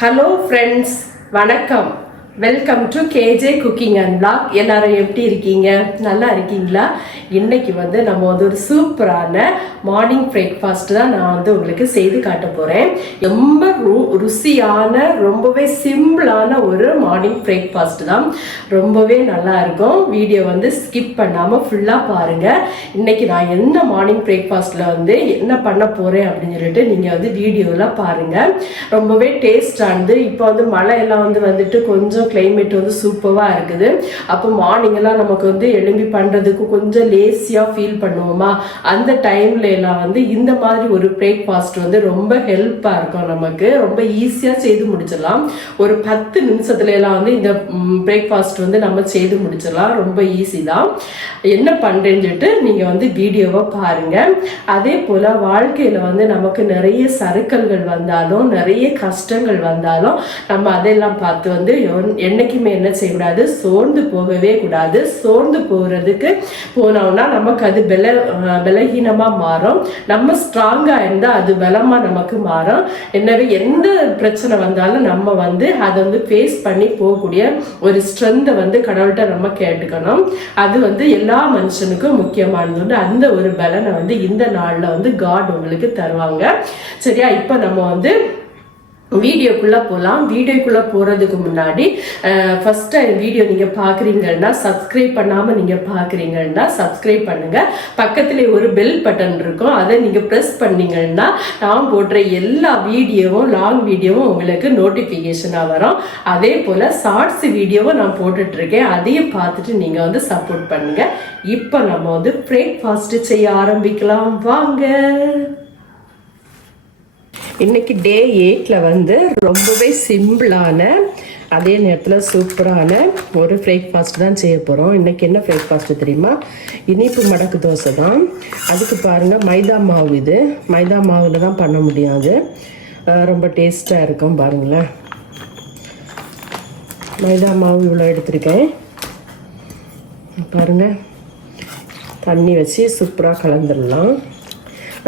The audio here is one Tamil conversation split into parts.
ஹலோ ஃப்ரெண்ட்ஸ் வணக்கம். Welcome to KJ cooking and blog எல்லாரும் எப்படி இருக்கீங்க? நல்லா இருக்கீங்களா? இன்னைக்கு வந்து நம்ம வந்து ஒரு சூப்பரான மார்னிங் பிரேக்ஃபாஸ்ட் தான் நான் வந்து உங்களுக்கு செய்து காட்ட போறேன். ரொம்ப ருசியான ரொம்பவே சிம்பிளான ஒரு மார்னிங் பிரேக்ஃபாஸ்ட் தான். ரொம்பவே நல்லா இருக்கும். வீடியோ வந்து ஸ்கிப் பண்ணாம ஃபுல்லா பாருங்க. இன்னைக்கு நான் என்ன மார்னிங் பிரேக்ஃபாஸ்ட்ல வந்து என்ன பண்ண போறேன் அப்படின்னு சொல்லிட்டு நீங்க வந்து வீடியோல பாருங்க. ரொம்பவே டேஸ்டானது இப்போ வந்து மழை எல்லாம் வந்து வந்துட்டு கொஞ்சம் கிளைமேட் வந்து சூப்பராக இருக்குது. அப்போ மார்னிங்கெல்லாம் நமக்கு வந்து எழும்பி பண்ணுறதுக்கு கொஞ்சம் லேசியாக ஃபீல் பண்ணுவோமா? அந்த டைம்ல எல்லாம் வந்து இந்த மாதிரி ஒரு பிரேக்ஃபாஸ்ட் வந்து ரொம்ப ஹெல்ப்பாக இருக்கும் நமக்கு. ரொம்ப ஈஸியாக செய்து முடிச்சிடலாம். ஒரு பத்து நிமிஷத்துல எல்லாம் வந்து இந்த பிரேக்ஃபாஸ்ட் வந்து நம்ம செய்து முடிச்சிடலாம். ரொம்ப ஈஸி தான். என்ன பண்ணுறேன்னு சொல்லிட்டு நீங்கள் வந்து வீடியோவை பாருங்க. அதே போல் வாழ்க்கையில் வந்து நமக்கு நிறைய சறுக்கல்கள் வந்தாலும் நிறைய கஷ்டங்கள் வந்தாலும் நம்ம அதெல்லாம் பார்த்து வந்து என்றைக்குமே என்னைக்குமே என்ன செய்யக்கூடாது? சோர்ந்து போகவே கூடாது. சோர்ந்து போகிறதுக்கு போனோம்னா நமக்கு அது பல பலகீனமாக மாறும். நம்ம ஸ்ட்ராங்காக இருந்தால் அது பலமாக நமக்கு மாறும். எனவே எந்த பிரச்சனை வந்தாலும் நம்ம வந்து அதை வந்து ஃபேஸ் பண்ணி போகக்கூடிய ஒரு ஸ்ட்ரென்த்தை வந்து கடவுள்கிட்ட நம்ம கேட்டுக்கணும். அது வந்து எல்லா மனுஷனுக்கும் முக்கியமானதுன்னு அந்த ஒரு பலனை வந்து இந்த நாளில் வந்து காட் உங்களுக்கு தருவாங்க. சரியா? இப்போ நம்ம வந்து வீடியோக்குள்ளே போகலாம் வீடியோக்குள்ளே போகிறதுக்கு முன்னாடி ஃபஸ்ட்டு டைம் வீடியோ நீங்கள் பார்க்குறீங்கன்னா சப்ஸ்கிரைப் பண்ணாமல் நீங்கள் பார்க்குறீங்கன்னா சப்ஸ்கிரைப் பண்ணுங்கள் பக்கத்தில் ஒரு பெல் பட்டன் இருக்கும். அதை நீங்கள் ப்ரெஸ் பண்ணிங்கன்னா நான் போடுற எல்லா வீடியோவும் லாங் வீடியோவும் உங்களுக்கு நோட்டிஃபிகேஷனாக வரும். அதே போல் ஷார்ட்ஸ் வீடியோவும் நான் போட்டுட்ருக்கேன். அதையும் பார்த்துட்டு நீங்கள் வந்து சப்போர்ட் பண்ணுங்கள் இப்போ நம்ம வந்து பிரேக்ஃபாஸ்ட்டு செய்ய ஆரம்பிக்கலாம். வாங்க. இன்னைக்கு டே எயிட்டில் வந்து ரொம்பவே சிம்பிளான அதே நேரத்தில் சூப்பரான ஒரு பிரேக்ஃபாஸ்ட் தான் செய்ய போகிறோம் இன்றைக்கி என்ன பிரேக்ஃபாஸ்ட் தெரியுமா? இனிப்பு மடக்கு தோசை தான். அதுக்கு பாருங்கள் மைதா மாவு இது. மைதா மாவில் தான் பண்ண முடியாது. ரொம்ப டேஸ்ட்டாக இருக்கும் பாருங்களேன். மைதா மாவு இவ்வளோ எடுத்திருக்கேன். பாருங்கள் தண்ணி வச்சு சூப்பராக கலந்துடலாம்.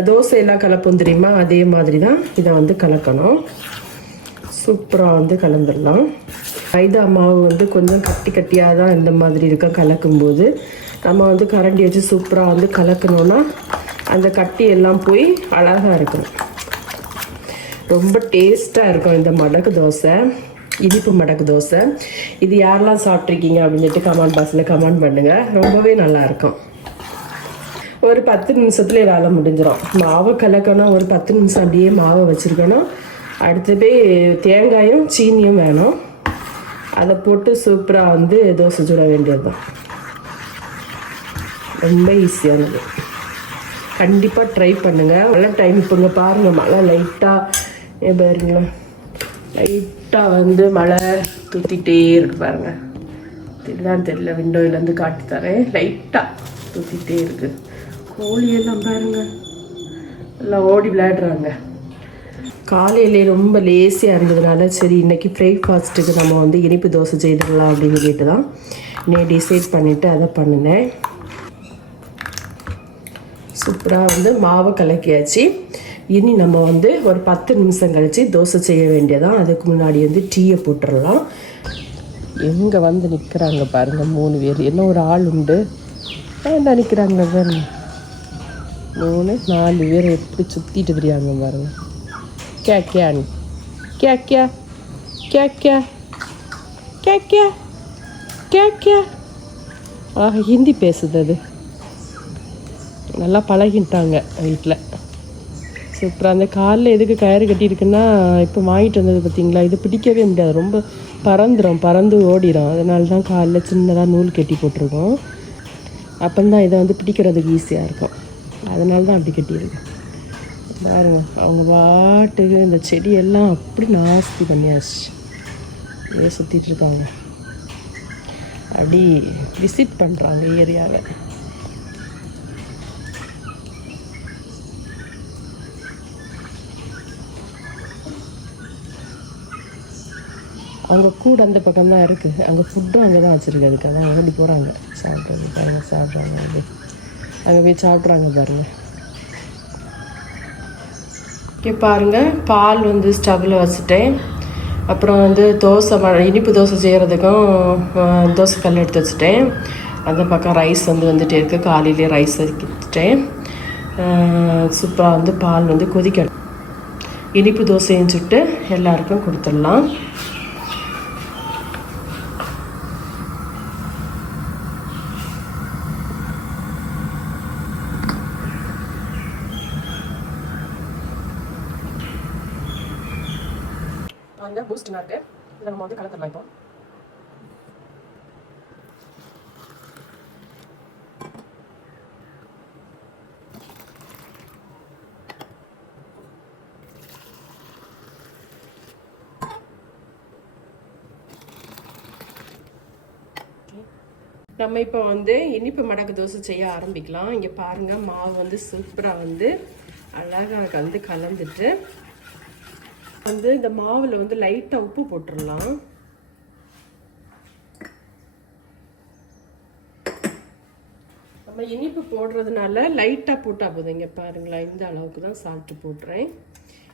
தோசை எல்லாம் கலப்போம் தெரியுமா? அதே மாதிரி தான் இதை வந்து கலக்கணும். சூப்பராக வந்து கலந்துடலாம். மைதா மாவு வந்து கொஞ்சம் கட்டி கட்டியாக தான் இந்த மாதிரி இருக்க கலக்கும்போது நம்ம வந்து கரண்டி வச்சு சூப்பராக வந்து கலக்கணும்னா அந்த கட்டி எல்லாம் போய் அழகாக இருக்கும் ரொம்ப டேஸ்ட்டாக இருக்கும் இந்த மடக்கு தோசை இனிப்பு மடக்கு தோசை. இது யாரெல்லாம் சாப்பிட்ருக்கீங்க அப்படின்னு சொல்லிட்டு கமெண்ட் பாக்ஸில் கமெண்ட் பண்ணுங்கள் ரொம்பவே நல்லாயிருக்கும் ஒரு பத்து நிமிஷத்துல வேலை முடிஞ்சிடும் மாவை கலக்கணும். ஒரு பத்து நிமிஷம் அப்படியே மாவை வச்சுருக்கணும். அடுத்து போய் தேங்காயும் சீனியும் வேணும். அதை போட்டு சூப்பராக வந்து தோசை சுட வேண்டியது தான் ரொம்ப ஈஸியானது கண்டிப்பாக ட்ரை பண்ணுங்கள் மழை டைம் இப்போங்க பாருங்கள் மழை லைட்டாக பாருங்களேன். லைட்டாக வந்து மழை தூத்திட்டே இருக்கு பாருங்கள் தெரியலான்னு தெரியல விண்டோயிலேருந்து காட்டி தரேன் லைட்டாக தூத்திட்டே இருக்குது கோழியெல்லாம் பாருங்க. எல்லாம் ஓடி விளையாடுறாங்க. காலையிலே ரொம்ப லேசியாக இருந்ததுனால சரி இன்னைக்கு பிரேக்ஃபாஸ்ட்டுக்கு நம்ம வந்து இனிப்பு தோசை செய்திடலாம் அப்படின்னு சொல்லிட்டு தான் நீ டிசைட் பண்ணிவிட்டு அதை பண்ணினேன். சூப்பராக வந்து மாவை கலக்கியாச்சு. இனி நம்ம வந்து ஒரு பத்து நிமிஷம் கழித்து தோசை செய்ய வேண்டியதான் அதுக்கு முன்னாடி வந்து டீயை போட்டுடலாம். எங்கே வந்து நிற்கிறாங்க பாருங்கள் மூணு பேர். என்ன ஒரு ஆள் உண்டு? என்ன நிற்கிறாங்க பாருங்க. மூணு நாலு பேர் எப்படி சுற்றிட்டு தெரியாங்க பாருங்க K கேன்னு K K K K K K K K ஆக ஹிந்தி பேசுது அது நல்லா பழகிட்டாங்க வீட்டில் சூப்பராக அந்த காலில் எதுக்கு கயிறு கட்டியிருக்குன்னா இப்போ வாங்கிட்டு வந்தது பார்த்தீங்களா இது பிடிக்கவே முடியாது ரொம்ப பறந்துடும் பறந்து ஓடிடும் அதனால தான் காலில் சின்னதாக நூல் கட்டி போட்டிருக்கோம் அப்போந்தான் இதை வந்து பிடிக்கிறதுக்கு ஈஸியாக இருக்கும் அதனால தான் அப்படி கட்டியிருக்கு. பாருங்க அவங்க பாட்டுக்கு இந்த செடியெல்லாம் அப்படி நாஸ்தி பண்ணியாச்சு. அப்படியே சுற்றிட்டு இருக்காங்க. அப்படி விசிட் பண்ணுறாங்க ஏரியாவை. அவங்க கூட அந்த பக்கம் தான் இருக்குது அங்கே ஃபுட்டும் அங்கே தான் வச்சுருக்கு. அதுக்காக அதான் ஓடி போகிறாங்க சாப்பிட்றது பாருங்க சாப்பிட்றாங்க. அப்படி அங்கே போய் சாப்பிட்றாங்க பாருங்கள் இங்கே பாருங்கள் பால் வந்து ஸ்டவ்வில் வச்சுட்டேன் அப்புறம் வந்து தோசை இனிப்பு தோசை செய்கிறதுக்கும் தோசை கல் எடுத்து வச்சுட்டேன் அந்த பக்கம் ரைஸ் வந்து வந்துட்டே இருக்குது காலையிலே ரைஸ் வச்சுட்டேன் சூப்பராக வந்து பால் வந்து கொதிக்க இனிப்பு தோசையும் சுட்டு எல்லாருக்கும் கொடுத்துடலாம். அங்கே பூஸ்ட் நாட்டு இதை நம்ம வந்து கலந்துடலாம் இப்போ. நம்ம இப்போ வந்து இனிப்பு மடக்கு தோசை செய்ய ஆரம்பிக்கலாம். இங்கே பாருங்க மாவு வந்து சூப்பராக வந்து அழகாக வந்து கலந்துட்டு வந்து இந்த மாவில் வந்து லைட்டாக உப்பு போட்டுடலாம் நம்ம இனிப்பு போடுறதுனால லைட்டாக போட்டால் போதும். இங்கே பாருங்களேன் இந்த அளவுக்கு தான் சால்ட்டு போட்டுறேன்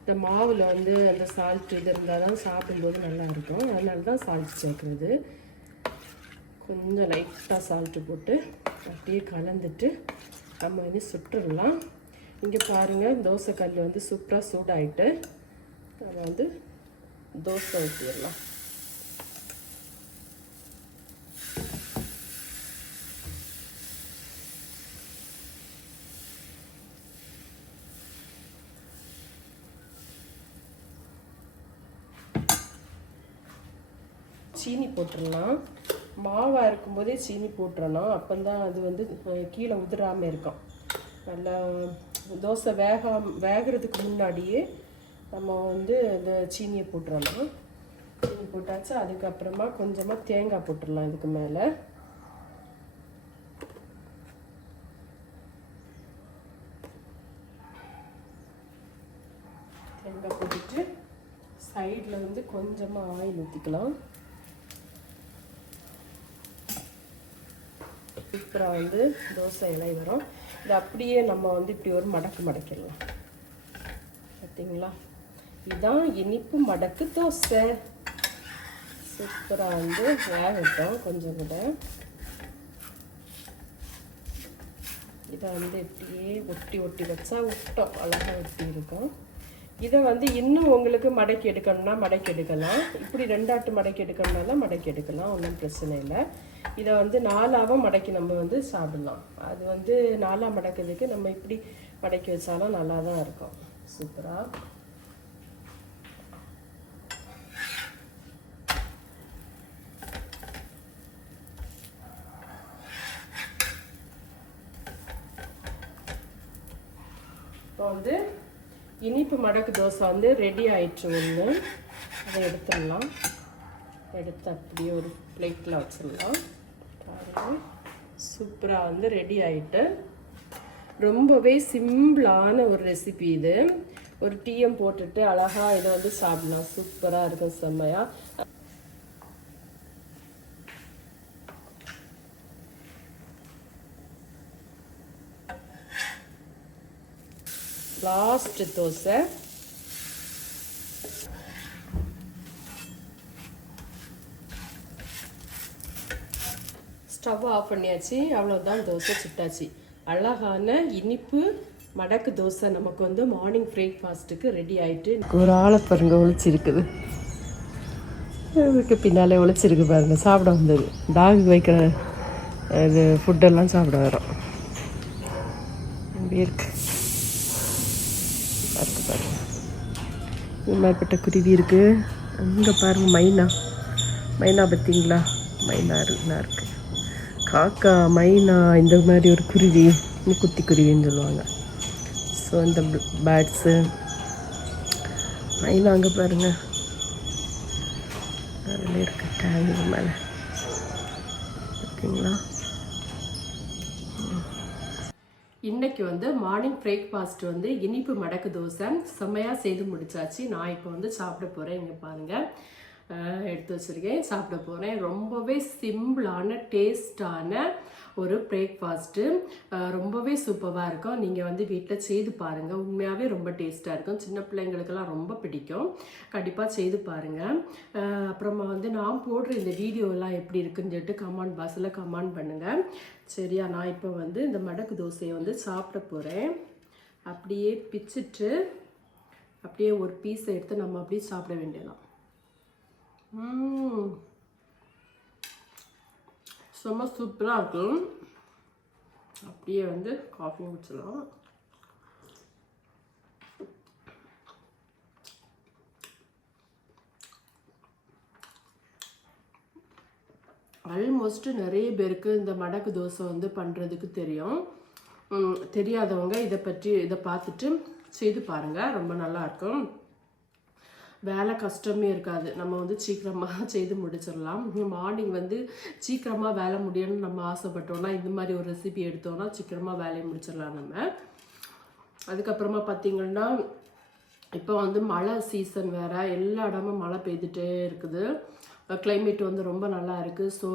இந்த மாவில் வந்து அந்த சால்ட் இது இருந்தால் தான் சாப்பிடும்போது நல்லா இருக்கும். அதனால தான் சால்ட் சேர்க்குறது. கொஞ்சம் லைட்டாக சால்ட்டு போட்டு அப்படியே கலந்துட்டு நம்ம வந்து சுட்டுடலாம் இங்கே பாருங்கள் தோசை கல் வந்து சூப்பராக சூடாகிட்டு நம்ம வந்து தோசை ஊற்றிடலாம் சீனி போட்டுடலாம். மாவாக இருக்கும்போதே சீனி போட்டுறணும். அப்போந்தான் அது வந்து கீழே உதிராமல் இருக்கும். நல்லா தோசை வேக வேகிறதுக்கு முன்னாடியே நம்ம வந்து இந்த சீனியை போட்டுடலாம் சீனி போட்டாச்சு அதுக்கப்புறமா கொஞ்சமாக தேங்காய் போட்டுடலாம் இதுக்கு மேலே. தேங்காய் போட்டுட்டு சைடில் வந்து கொஞ்சமாக ஆயில் ஊற்றிக்கலாம் சூப்பராக வந்து தோசை இலை வரும். இது அப்படியே நம்ம வந்து இப்படி ஒரு மடக்கு மடக்கிடலாம். பார்த்தீங்களா இதுதான் இனிப்பு மடக்கு தோசை. சூப்பராக வந்து வேகட்டும் கொஞ்சம் கூட. இதை வந்து இப்படியே ஒட்டி ஒட்டி வச்சா விட்டோம் அழகாக ஒட்டி இருக்கும். இதை வந்து இன்னும் உங்களுக்கு மடக்கி எடுக்கணும்னா மடக்கி எடுக்கலாம். இப்படி ரெண்டாட்டு மடக்கி எடுக்கணும்னாலும் மடக்கி எடுக்கலாம். ஒன்றும் பிரச்சனை இல்லை. இதை வந்து நாலாவும் மடக்கி நம்ம வந்து சாப்பிடலாம். அது வந்து நாலாக மடக்கிறதுக்கு நம்ம இப்படி மடக்கி வச்சாலும் நல்லா தான் இருக்கும். சூப்பராக வந்து இனிப்பு மடக்கு தோசை வந்து ரெடி ஆயிடுச்சு ஒன்று அதை எடுத்துடலாம். எடுத்து அப்படியே ஒரு பிளேட்டில் வச்சிடலாம். பாருங்கள் சூப்பராக வந்து ரெடி ஆகிட்டு ரொம்பவே சிம்பிளான ஒரு ரெசிபி இது. ஒரு டீயம் போட்டுட்டு அழகாக இதை வந்து சாப்பிடலாம். சூப்பராக இருக்கும். செம்மையாக லாஸ்ட் தோசை ஸ்டவ் ஆஃப் பண்ணியாச்சு. அவ்வளோதான் தோசை சுட்டாச்சு. அழகான இனிப்பு மடக்கு தோசை நமக்கு வந்து மார்னிங் பிரேக்ஃபாஸ்ட்டுக்கு ரெடி ஆகிட்டு ஒரு ஆளை பாருங்க ஒழிச்சிருக்குது இதுக்கு பின்னாலே ஒழிச்சிருக்கு பாருங்க சாப்பிட வந்தது. டாக் வைக்கிற இது ஃபுட்டெல்லாம் சாப்பிட வரோம். அப்படி இருக்குது பாருங்க. பாருங்க இந்த குருவி இருக்கு. அங்கே பாருங்க மைனா. மைனா பார்த்தீங்களா? மைனா இருக்குனா இருக்கு. காக்கா மைனா இந்த மாதிரி ஒரு குருவி குத்தி குருவின்னு சொல்லுவாங்க. ஸோ இந்த பேர்ட்ஸு மைனா அங்கே பாருங்க. அதில் இருக்கு. டேங்க் மேலே. ஓகேங்களா இன்றைக்கி வந்து மார்னிங் பிரேக்ஃபாஸ்ட் வந்து இனிப்பு மடக்கு தோசை. செம்மையாக செய்து முடிச்சாச்சு. நான் இப்போ வந்து சாப்பிட போகிறேன் இங்கே பாருங்கள் எடுத்து வச்சுருக்கேன். சாப்பிட போகிறேன் ரொம்பவே சிம்பிளான டேஸ்டான ஒரு பிரேக்ஃபாஸ்ட்டு ரொம்பவே சூப்பராக இருக்கும். நீங்கள் வந்து வீட்டில் செய்து பாருங்கள் உண்மையாகவே ரொம்ப டேஸ்ட்டாக இருக்கும். சின்ன பிள்ளைங்களுக்கெல்லாம் ரொம்ப பிடிக்கும். கண்டிப்பாக செய்து பாருங்கள் அப்புறமா வந்து நான் போடுற இந்த வீடியோலாம் எப்படி இருக்குன்னு சொல்லிட்டு கமெண்ட் பாக்ஸில் கமெண்ட் பண்ணுங்கள் சரியா நான் இப்போ வந்து இந்த மடக்கு தோசையை வந்து சாப்பிட போகிறேன் அப்படியே பிச்சிட்டு அப்படியே ஒரு பீஸை எடுத்து நம்ம அப்படியே சாப்பிட வேண்டியதான் Mmm. செம்ம சூப்பராக இருக்கும் அப்படியே வந்து காஃபி குடிச்சிடலாம் ஆல்மோஸ்ட் நிறைய பேருக்கு இந்த மடக்கு தோசை வந்து பண்ணுறதுக்கு தெரியும். தெரியாதவங்க இதை பற்றி இதை பார்த்துட்டு செய்து பாருங்கள் ரொம்ப நல்லாயிருக்கும் வேலை கஷ்டமே இருக்காது. நம்ம வந்து சீக்கிரமாக செய்து முடிச்சிடலாம். மார்னிங் வந்து சீக்கிரமாக வேலை முடியணும்னு நம்ம ஆசைப்பட்டோம்னா இந்த மாதிரி ஒரு ரெசிபி எடுத்தோம்னா சீக்கிரமாக வேலையை முடிச்சிடலாம் நம்ம. அதுக்கப்புறமா பார்த்தீங்கன்னா இப்போ வந்து மழை சீசன் வேறு. எல்லா இடமும் மழை பெய்துட்டே இருக்குது. கிளைமேட் வந்து ரொம்ப நல்லா இருக்குது ஸோ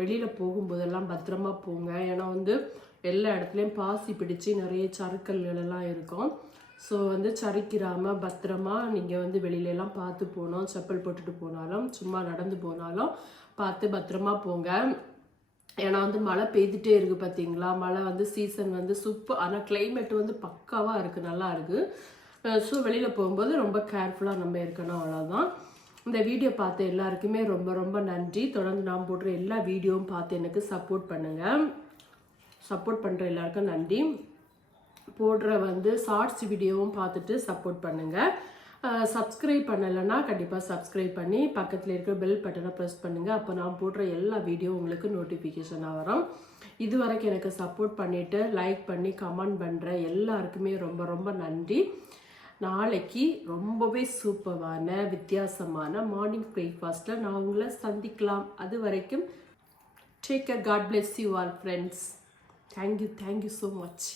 வெளியில் போகும்போதெல்லாம் பத்திரமா போங்க. ஏன்னா வந்து எல்லா இடத்துலையும் பாசி பிடிச்சு நிறைய சறுக்கல்கள் எல்லாம் இருக்கும். ஸோ வந்து சரிக்கிறாமல் பத்திரமா நீங்கள் வந்து வெளியிலலாம் பார்த்து போகணும் செப்பல் போட்டுட்டு போனாலும் சும்மா நடந்து போனாலும் பார்த்து பத்திரமா போங்க. ஏன்னா வந்து மழை பெய்துட்டே இருக்குது பார்த்தீங்களா? மழை வந்து சீசன் வந்து சூப்பர் ஆனால் கிளைமேட் வந்து பக்காவாக இருக்குது நல்லா இருக்குது ஸோ வெளியில் போகும்போது ரொம்ப கேர்ஃபுல்லாக நம்ம இருக்கணும் அவ்வளோதான் இந்த வீடியோ பார்த்த எல்லாருக்குமே ரொம்ப ரொம்ப நன்றி. தொடர்ந்து நான் போடுற எல்லா வீடியோவும் பார்த்து எனக்கு சப்போர்ட் பண்ணுங்கள் சப்போர்ட் பண்ணுற எல்லாருக்கும் நன்றி. போடுற வந்து ஷார்ட்ஸ் வீடியோவும் பார்த்துட்டு சப்போர்ட் பண்ணுங்கள் சப்ஸ்கிரைப் பண்ணலைன்னா கண்டிப்பாக சப்ஸ்கிரைப் பண்ணி பக்கத்தில் இருக்கிற பெல் பட்டனை ப்ரெஸ் பண்ணுங்கள் அப்போ நான் போடுற எல்லா வீடியோ உங்களுக்கு நோட்டிஃபிகேஷனாக வரும். இது வரைக்கும் எனக்கு சப்போர்ட் பண்ணிவிட்டு லைக் பண்ணி கமெண்ட் பண்ணுற எல்லாருக்குமே ரொம்ப ரொம்ப நன்றி. நாளைக்கு ரொம்பவே சூப்பரான வித்தியாசமான மார்னிங் பிரேக்ஃபாஸ்ட்டில் நான் உங்களை சந்திக்கலாம். அது வரைக்கும் take a God bless you all friends thank you thank you so much